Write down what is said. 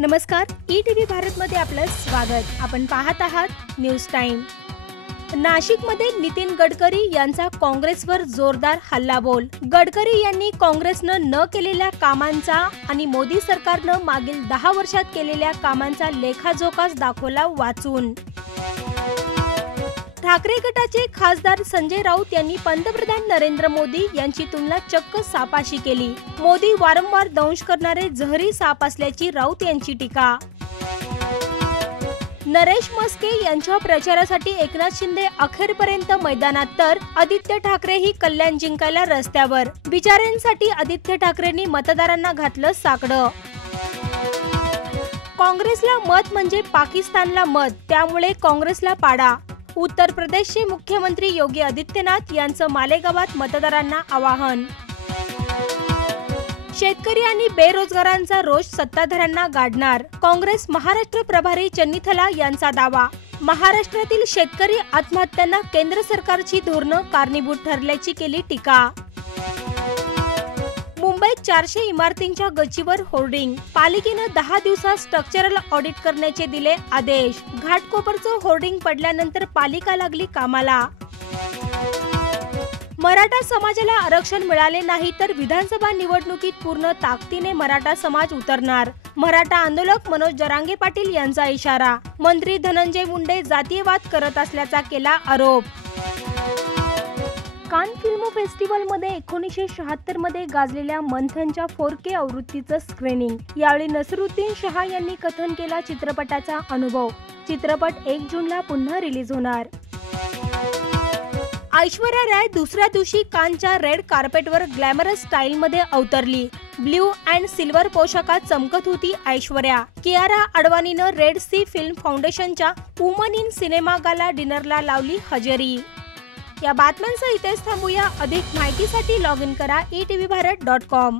नमस्कार, ETV भारतमध्ये आपलं स्वागत। आपण पाहत आहात न्यूज टाइम। नाशिकमध्ये नितीन गडकरी यांचा काँग्रेसवर जोरदार हल्लाबोल। गडकरी यांनी काँग्रेसनं न केलेल्या कामांचा आणि मोदी सरकारनं मागील 10 वर्षात केलेल्या कामांचा लेखाजोखाच दाखवला वाचून। ठाकरे गटाचे खासदार संजय राऊत यांनी पंतप्रधान नरेंद्र मोदी यांची तुलना चक्क सापाशी केली। मोदी वारंवार दंश करणारे जहरी साप असल्याची राऊत यांची टीका। नरेश म्हस्के यांच्या प्रचारासाठी एकनाथ शिंदे अखेरपर्यंत मैदानात तर आदित्य ठाकरे ही कल्याण जिंकायला रस्त्यावर। बिचाऱ्यांसाठी आदित्य ठाकरेंनी मतदारांना घातलं साकडं। काँग्रेसला मत म्हणजे पाकिस्तानला मत, त्यामुळे काँग्रेसला पाडा। उत्तर प्रदेशचे मुख्यमंत्री योगी आदित्यनाथ यांचं मालेगावात मतदारांना आवाहन। शेतकरी आणि बेरोजगारांचा रोष सत्ताधाऱ्यांना गाडणार, काँग्रेस महाराष्ट्र प्रभारी चन्नीथला यांचा दावा। महाराष्ट्रातील शेतकरी आत्महत्यांना केंद्र सरकारची धोरणं कारणीभूत ठरल्याची केली टीका। मुंबईत 400 इमारतींच्या गच्चीवर होर्डिंग, पालिकेनं 10 दिवसात स्ट्रक्चरल ऑडिट करण्याचे दिले आदेश। घाटकोपरचं होर्डिंग पडल्यानंतर पालिका लागली कामाला। मराठा समाजाला आरक्षण मिळाले नाही तर विधानसभा निवडणुकीत पूर्ण ताकदीने मराठा समाज उतरणार, मराठा आंदोलक मनोज जरांगे पाटील यांचा इशारा। मंत्री धनंजय मुंडे जातीयवाद करत असल्याचा केला आरोप। कान फिल्म फेस्टिवलमध्ये 1976 मध्ये गाजलेल्या मंथनच्या 4K आवृत्तीचं स्क्रीनिंग। यावेळी नसरुद्दीन शहा यांनी कथन केला चित्रपटाचा अनुभव। चित्रपट 1 जूनला पुन्हा रिलीज होणार। ऐश्वर्या राय दुसऱ्या दिवशी कानच्या रेड कार्पेटवर ग्लॅमरस स्टाईलमध्ये अवतरली। ब्ल्यू अँड सिल्वर पोशाखात चमकत होती ऐश्वर्या। कियारा अडवाणीनं रेड सी फिल्म फाउंडेशनच्या वुमन इन सिनेमा गाला डिनरला लावली हजेरी। या बातम्यांसह इथेच थांबूया। अधिक माहितीसाठी लॉग इन करा etvbharat.com।